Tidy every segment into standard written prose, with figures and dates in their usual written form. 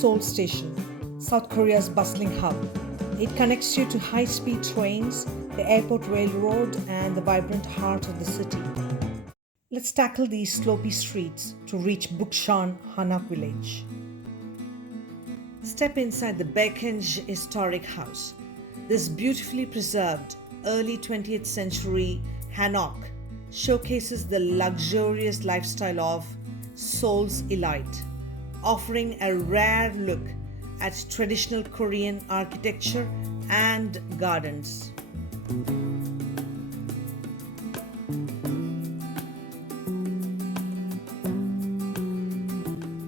Seoul Station, South Korea's bustling hub. It connects you to high-speed trains, the airport railroad, and the vibrant heart of the city. Let's tackle these slopey streets to reach Bukchon Hanok Village. Step inside the Baek In-Je Historic House. This beautifully preserved early 20th century Hanok showcases the luxurious lifestyle of Seoul's elite, offering a rare look at traditional Korean architecture and gardens.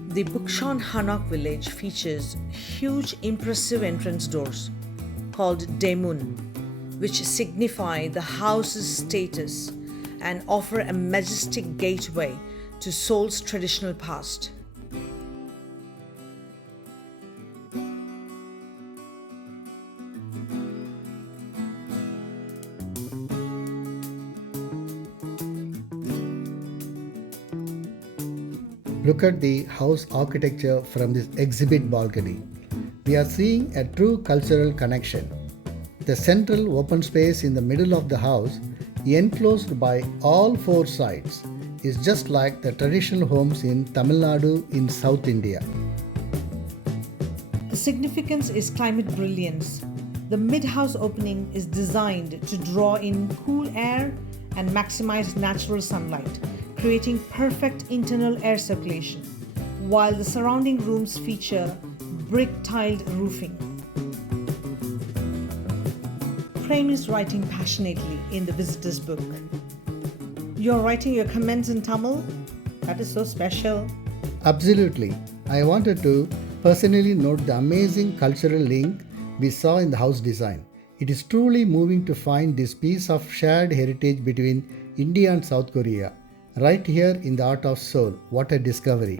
The Bukchon Hanok Village features huge impressive entrance doors called daemun, which signify the house's status and offer a majestic gateway to Seoul's traditional past. Look at the house architecture from this exhibit balcony. We are seeing a true cultural connection. The central open space in the middle of the house, enclosed by all four sides, is just like the traditional homes in Tamil Nadu in South India. The significance is climate brilliance. The mid-house opening is designed to draw in cool air and maximize natural sunlight, creating perfect internal air circulation, while the surrounding rooms feature brick-tiled roofing. Prem is writing passionately in the visitor's book. You're writing your comments in Tamil? That is so special. Absolutely. I wanted to personally note the amazing cultural link we saw in the house design. It is truly moving to find this piece of shared heritage between India and South Korea, right here in the Art of Seoul. What a discovery.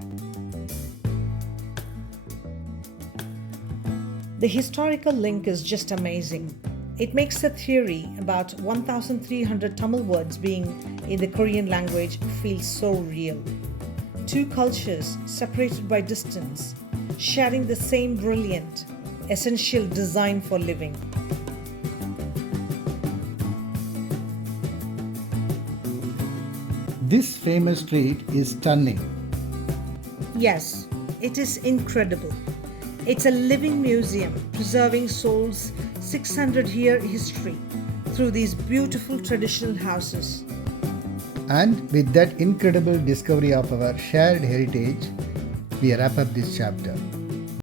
The historical link is just amazing. It makes the theory about 1,300 Tamil words being in the Korean language feel so real. Two cultures separated by distance, sharing the same brilliant, essential design for living. This famous street is stunning. Yes, it is incredible. It's a living museum preserving Seoul's 600-year history through these beautiful traditional houses. And with that incredible discovery of our shared heritage, we wrap up this chapter.